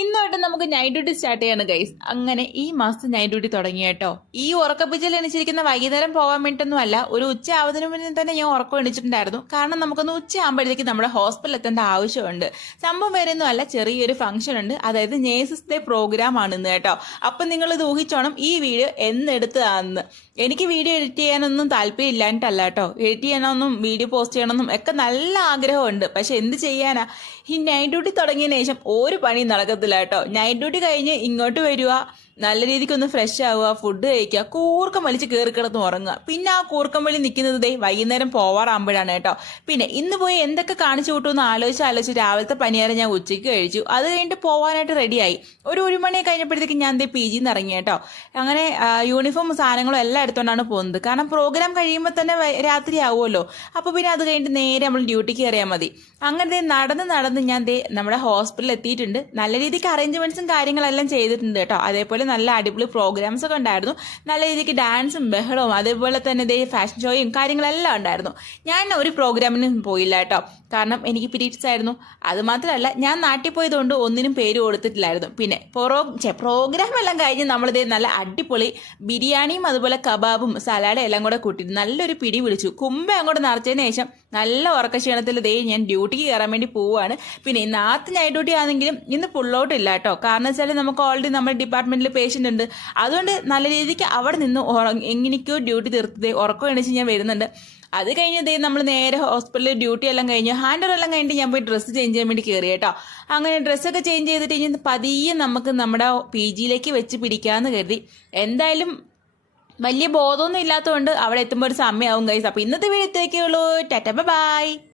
ഇന്നോട്ട് നമുക്ക് night duty start ചെയ്യാണ് guys. അങ്ങനെ ഈ മാസം നൈറ്റ് ഡ്യൂട്ടി തുടങ്ങി കേട്ടോ. ഈ ഉറക്കപ്പിച്ചിൽ എണിച്ചിരിക്കുന്ന വൈകുന്നേരം പോകാൻ വേണ്ടിയിട്ടൊന്നും അല്ല, ഒരു ഉച്ച ആവുന്നതിന് മുന്നേ തന്നെ ഞാൻ ഉറക്കം എണിച്ചിട്ടുണ്ടായിരുന്നു. കാരണം നമുക്കൊന്ന് ഉച്ച ആകുമ്പോഴത്തേക്ക് നമ്മുടെ ഹോസ്പിറ്റലിൽ എത്തേണ്ട ആവശ്യമുണ്ട്. സംഭവം വേറെ ഒന്നും അല്ല, ചെറിയൊരു ഫംഗ്ഷൻ ഉണ്ട്. അതായത് നേഴ്സസ് ഡേ പ്രോഗ്രാം ആണ് ഇന്ന് കേട്ടോ. അപ്പം നിങ്ങൾ ഇത് ഊഹിച്ചോണം ഈ വീഡിയോ എന്നെടുത്തതാണെന്ന്. എനിക്ക് വീഡിയോ എഡിറ്റ് ചെയ്യാനൊന്നും താല്പര്യം ഇല്ലാഞ്ഞിട്ടല്ല കേട്ടോ. എഡിറ്റ് ചെയ്യണമെന്നും വീഡിയോ പോസ്റ്റ് ചെയ്യണമെന്നും ഒക്കെ നല്ല ആഗ്രഹമുണ്ട്. പക്ഷെ എന്ത് ചെയ്യാനാ, ഈ നൈറ്റ് ഡ്യൂട്ടി തുടങ്ങിയതിന് ശേഷം ഒരു പണി നടക്കത്തില്ല കേട്ടോ. നൈറ്റ് ഡ്യൂട്ടി കഴിഞ്ഞ് ഇങ്ങോട്ട് വരിക, നല്ല രീതിക്ക് ഒന്ന് ഫ്രഷ് ആവുക, ഫുഡ് കഴിക്കുക, കൂർക്കം വലിച്ച് കയറി കിടന്ന് ഉറങ്ങുക. പിന്നെ ആ കൂർക്കം വലി നിൽക്കുന്നത് ദേ വൈകുന്നേരം പോവാറാകുമ്പോഴാണ് കേട്ടോ. പിന്നെ ഇന്ന് പോയി എന്തൊക്കെ കാണിച്ചു കൂട്ടുമെന്ന് ആലോചിച്ച് രാവിലത്തെ പനിയാരം ഞാൻ ഉച്ചയ്ക്ക് കഴിച്ചു. അത് കഴിഞ്ഞിട്ട് പോകാനായിട്ട് റെഡിയായി. ഒരു മണി കഴിഞ്ഞപ്പോഴത്തേക്ക് ഞാൻ ദേ PG ന്ന് ഇറങ്ങി കേട്ടോ. അങ്ങനെ യൂണിഫോം സാധനങ്ങളും എല്ലാം എടുത്തോണ്ടാണ് പോകുന്നത്. കാരണം പ്രോഗ്രാം കഴിയുമ്പോൾ തന്നെ രാത്രി ആവുമല്ലോ. അപ്പോൾ പിന്നെ അത് കഴിഞ്ഞിട്ട് നേരെ നമ്മൾ ഡ്യൂട്ടിക്ക് കയറിയാൽ മതി. അങ്ങനെ നടന്ന് ഞാൻ നമ്മുടെ ഹോസ്പിറ്റലിൽ എത്തിയിട്ടുണ്ട്. നല്ല രീതിക്ക് അറേഞ്ച്മെന്റ്സും കാര്യങ്ങളെല്ലാം ചെയ്തിട്ടുണ്ട് കേട്ടോ. അതേപോലെ നല്ല അടിപൊളി പ്രോഗ്രാംസ് ഒക്കെ ഉണ്ടായിരുന്നു. നല്ല രീതിക്ക് ഡാൻസും ബഹളവും അതേപോലെ തന്നെ ഫാഷൻ ഷോയും കാര്യങ്ങളെല്ലാം ഉണ്ടായിരുന്നു. ഞാൻ ഒരു പ്രോഗ്രാമിനും പോയില്ല കേട്ടോ. കാരണം എനിക്ക് പീരീഡ്സ് ആയിരുന്നു. അത് മാത്രമല്ല ഞാൻ നാട്ടിൽ പോയതുകൊണ്ട് ഒന്നിനും പേര് കൊടുത്തിട്ടില്ലായിരുന്നു. പിന്നെ പ്രോഗ്രാം എല്ലാം കഴിഞ്ഞ് നമ്മളിതേ നല്ല അടിപൊളി ബിരിയാണിയും അതുപോലെ കബാബും സലാഡും എല്ലാം കൂടെ കൂട്ടി നല്ലൊരു പിടി വിളിച്ചു. കുമ്പ അങ്ങോട്ട് നിറച്ചതിന് ശേഷം നല്ല ഉറക്കക്ഷീണത്തിൽ ഞാൻ ഡ്യൂട്ടിക്ക് കയറാൻ വേണ്ടി പോവുകയാണ്. പിന്നെ ഇന്നത്തെ നൈറ്റ് ഡ്യൂട്ടി ആണെങ്കിലും ഇന്ന് ഫുള്ളൗട്ട് ഇല്ല കേട്ടോ. കാരണം വെച്ചാൽ നമുക്ക് ഓൾറെഡി നമ്മുടെ ഡിപ്പാർട്ട്മെന്റിൽ പേഷ്യൻ്റ് ഉണ്ട്. അതുകൊണ്ട് നല്ല രീതിക്ക് അവിടെ നിന്ന് എങ്ങനെയൊക്കെയോ ഡ്യൂട്ടി തീർത്തത് ഉറക്കം എണീച്ച് ഞാൻ വരുന്നുണ്ട്. അത് കഴിഞ്ഞ് നമ്മൾ നേരെ ഹോസ്പിറ്റലിൽ ഡ്യൂട്ടി എല്ലാം കഴിഞ്ഞ് ഹാൻഡ് ഓവർ എല്ലാം കഴിഞ്ഞിട്ട് ഞാൻ പോയി ഡ്രസ്സ് ചേഞ്ച് ചെയ്യാൻ വേണ്ടി കയറി കേട്ടോ. അങ്ങനെ ഡ്രസ്സൊക്കെ ചേഞ്ച് ചെയ്തിട്ട് കഴിഞ്ഞ് പതിയെ നമുക്ക് നമ്മുടെ PG യിലേക്ക് വെച്ച് പിടിക്കാമെന്ന് കരുതി. എന്തായാലും വലിയ ബോധമൊന്നും ഇല്ലാത്തതുകൊണ്ട് അവിടെ എത്തുമ്പോൾ ഒരു സമയമാവും ഗൈസ്. അപ്പോൾ ഇന്നത്തെ വീഡിയോ ഇത്രയൊക്കെയുള്ളൂ. ടാറ്റ ബൈ.